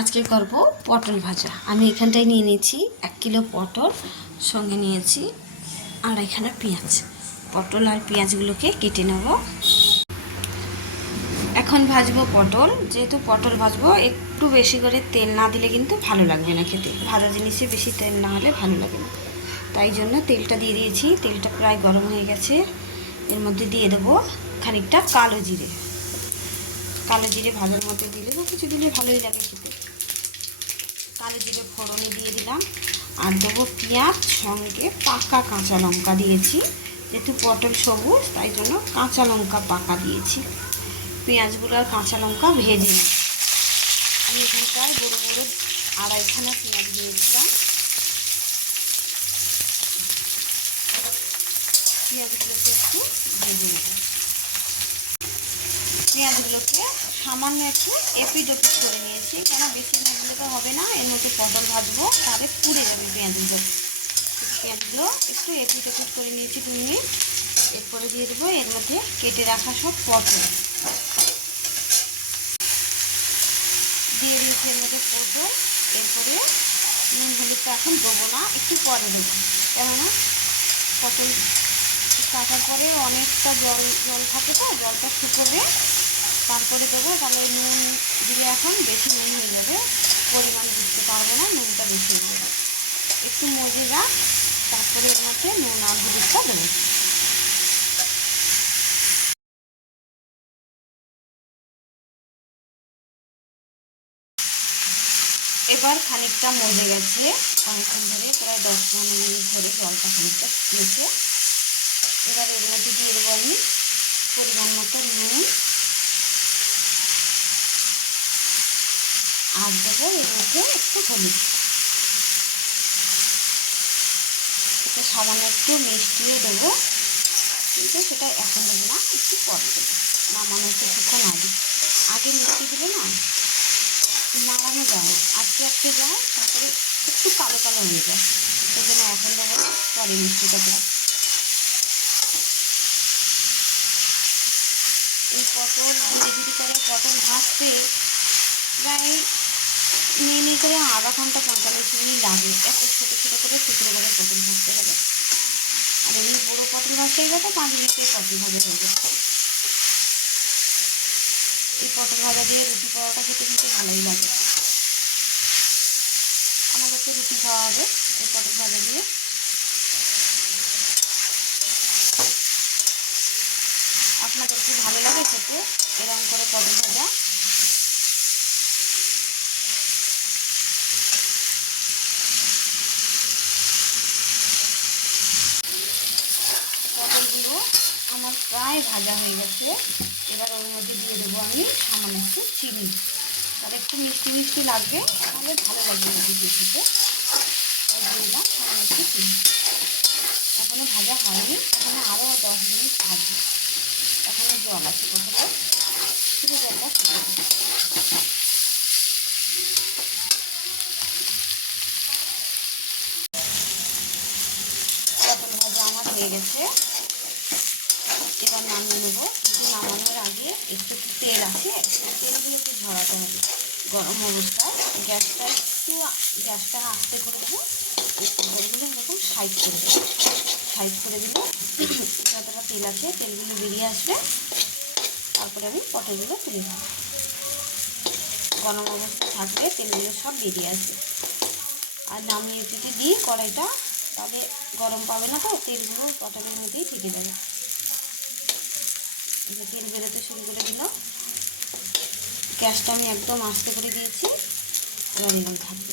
আজকে করব পটল ভাজা। আমি এখানটায় নিয়ে নিয়েছি এক কিলো পটল, সঙ্গে নিয়েছি আড়াইখানা পেঁয়াজ। পটল আর পেঁয়াজগুলোকে কেটে নেব। এখন ভাজবো পটল। যেহেতু পটল ভাজবো, একটু বেশি করে তেল না দিলে কিন্তু ভালো লাগবে না খেতে। ভাজা জিনিসে বেশি তেল না হলে ভালো লাগে না। তাই জন্য তেলটা দিয়ে দিয়েছি। তেলটা প্রায় গরম হয়ে গেছে। এর মধ্যে দিয়ে দেবো খানিকটা কালো জিরে। কালো জিরে ভালোর মধ্যে দিলে বা কিছু দিলে ভালোই লাগে খেতে। কালো জিরে ফোড়নে দিয়ে দিলাম। আর দেবো পেঁয়াজ, সঙ্গে পাকা কাঁচা লঙ্কা দিয়েছি। যেহেতু পটল সবুজ, তাই জন্য কাঁচা লঙ্কা পাকা দিয়েছি। পেঁয়াজগুলো আর কাঁচা লঙ্কা ভেজে আমি এখানটায় বড়ো বড়ো আড়াইখানা পেঁয়াজ দিয়েছিলাম। পেঁয়াজগুলোকে একটু ভেজে নেব। পেঁয়াজগুলোকে সামান্য একটু এপিট ওপিট করে নিয়েছি। কেন বেশি ভাজলে তো হবে না, এর মধ্যে পটল ভাজবো, তাহলে পুড়ে যাবে পেঁয়াজগুলো। পেঁয়াজগুলো একটু এপিট ওপিট করে নিয়েছি দু মিনিট এরপরে দিয়ে দেবো এর মধ্যে কেটে রাখা সব পটল। দিয়ে দিয়েছি এর মধ্যে পটল। এরপরে নুন হলুদটা এখন দেবো না, একটু পরে দেবো। কেননা পটল কাটার পরে অনেকটা জল জল থাকে তো, জলটা শুকোবে। তারপরে দেবো, তাহলে নুন দিলে এখন বেশি নুন হয়ে যাবে। পরিমাণ বুঝতে পারব না, নুনটা বেশি হয়ে যাবে। একটু মজে যাক, তারপরে এর মধ্যে নুন আর হলুদটা দেবো। এবার খানিকটা মজে গেছে, অনেকক্ষণ ধরে, প্রায় দশ পনেরো মিনিট ধরে জলটা খানিকটা শুকিয়েছে এবার এর মধ্যে দিয়ে দেবো আমি পরিমাণ মতো নুন। আর দেবো এর মধ্যে একটু হলুদ। এটা সামান্য একটু মিষ্টিও দেবো। কিন্তু সেটা এখন দেবো না, একটু পরে দেবো। নামানোর কিছুক্ষণ আগে আগে মিষ্টি দিলে না নাড়ানো যায় না। আটকে আটকে যায়, তারপরে একটু কালো কালো হয়ে যায়। সেই জন্য এখন দেবো পরে মিষ্টিটা দেবো। এই পটল ঝিরিঝিরি করে পটল ভাজতে প্রায় মিনি করে আধা ঘণ্টা পঁয়তাল্লিশ মিনিট লাগে এত ছোটো ছোটো করে টুকরো করে পটল ভাজতে হবে। আর এমনি বড়ো পটল ভাজতে গেলে তো পাঁচ মিনিটে পটল ভাজা হয়ে যায় এই পটল ভাজা দিয়ে রুটি পরোটা খেতে কিন্তু ভালোই লাগে। আমাদেরকে রুটি খাওয়া হবে, এই পটল ভাজা দিয়ে আপনাদের কি ভালো লাগে খেতে এরকম করে পটল ভাজা পটলগুলো আমার প্রায় ভাজা হয়ে গেছে। এবার ওর মধ্যে দিয়ে দেবো আমি সামান্য একটু চিনি। তাহলে একটু মিষ্টি মিষ্টি লাগবে, তাহলে ভালো লাগবে রুটি দিয়ে তাই দিলাম সামান্য একটু চিনি। এখনও ভাজা হয়নি, এখানে আরও দশ মিনিট ভাজবে। এখনও জল আছে কতটা শুধু জলটা ভাজা আমার হয়ে গেছে এবার নামিয়ে নেব কিন্তু নামানোর আগে একটু তেল আছে তেলগুলো একটু ঝরাতে হবে। গরম অবস্থায় গ্যাসটা একটু গ্যাসটা আস্তে করে দেবো। পটলগুলো এরকম সাইড করে দেবো। সাইড করে দিলে যতটা তেল আছে, তেলগুলো বেরিয়ে আসবে। তারপরে আমি পটলগুলো তুলে নেব। গরম অবস্থা থাকলে তেলগুলো সব বেরিয়ে আসবে। আর নামিয়ে যদি দিই কড়াইটা, তাহলে গরম পাবে না তো, তেলগুলো পটলের মধ্যেই থেকে যাবে। তেল বেরোতে শুরু করে দিল গ্যাসটা আমি একদম আস্তে করে দিয়েছি এবার থাকবে।